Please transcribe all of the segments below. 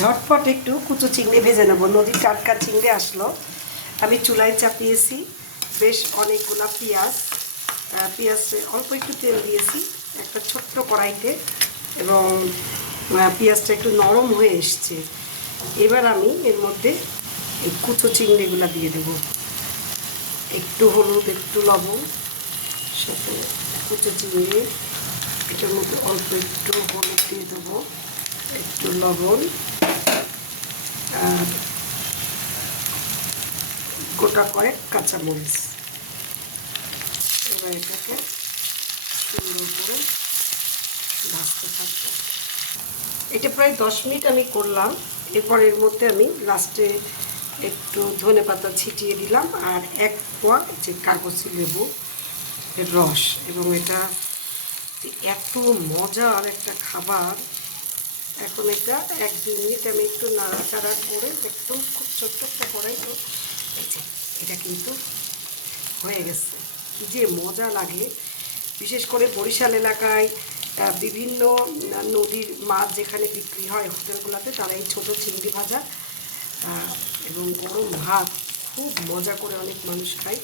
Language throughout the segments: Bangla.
ঝটপট একটু কুচো চিংড়ি ভেজে নেব। নদীর টাটকা চিংড়ি আসলো। আমি চুলায় চাপিয়েছি বেশ অনেকগুলো পেঁয়াজে অল্প একটু তেল দিয়েছি একটা ছোট্ট কড়াইতে, এবং পেঁয়াজটা একটু নরম হয়ে এসছে। এবার আমি এর মধ্যে এই কুচো চিংড়িগুলো দিয়ে দেব। একটু হলুদ, একটু লবণ, সাথে কুচো চিংড়ি, এটার মধ্যে অল্প একটু হলুদ দিয়ে দেবো, একটু লবণ, আর গোটা কয়েক কাঁচামরিচ। এবার এটাকে সুন্দর করে ভাজতে থাকবো। এটা প্রায় 10 মিনিট আমি করলাম। এরপর এর মধ্যে আমি লাস্টে একটু ধনেপাতা ছিটিয়ে দিলাম আর 1 কোয়া যে কাগজি লেবু এর রস। এবং এটা এত মজার একটা খাবার। এখন এটা 1-2 মিনিট আমি একটু নাড়াচাড়া করে, একদম খুব ছোট্ট একটা কড়াই তো, এটা কিন্তু হয়ে গেছে। কী যে মজা লাগে! বিশেষ করে বরিশাল এলাকায় বিভিন্ন নদীর মাছ যেখানে বিক্রি হয় হোটেলগুলোতে, তারা এই ছোটো চিংড়ি ভাজা এবং গরম ভাত খুব মজা করে অনেক মানুষ খায়।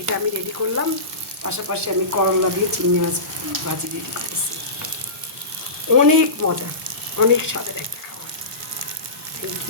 এটা আমি রেডি করলাম। পাশাপাশি আমি করলা দিয়ে চিংড়ি মাছ ভাজি রেডি করেছি। অনেক মজা, অনেক স্বাদের একটা খাবার। Thank you.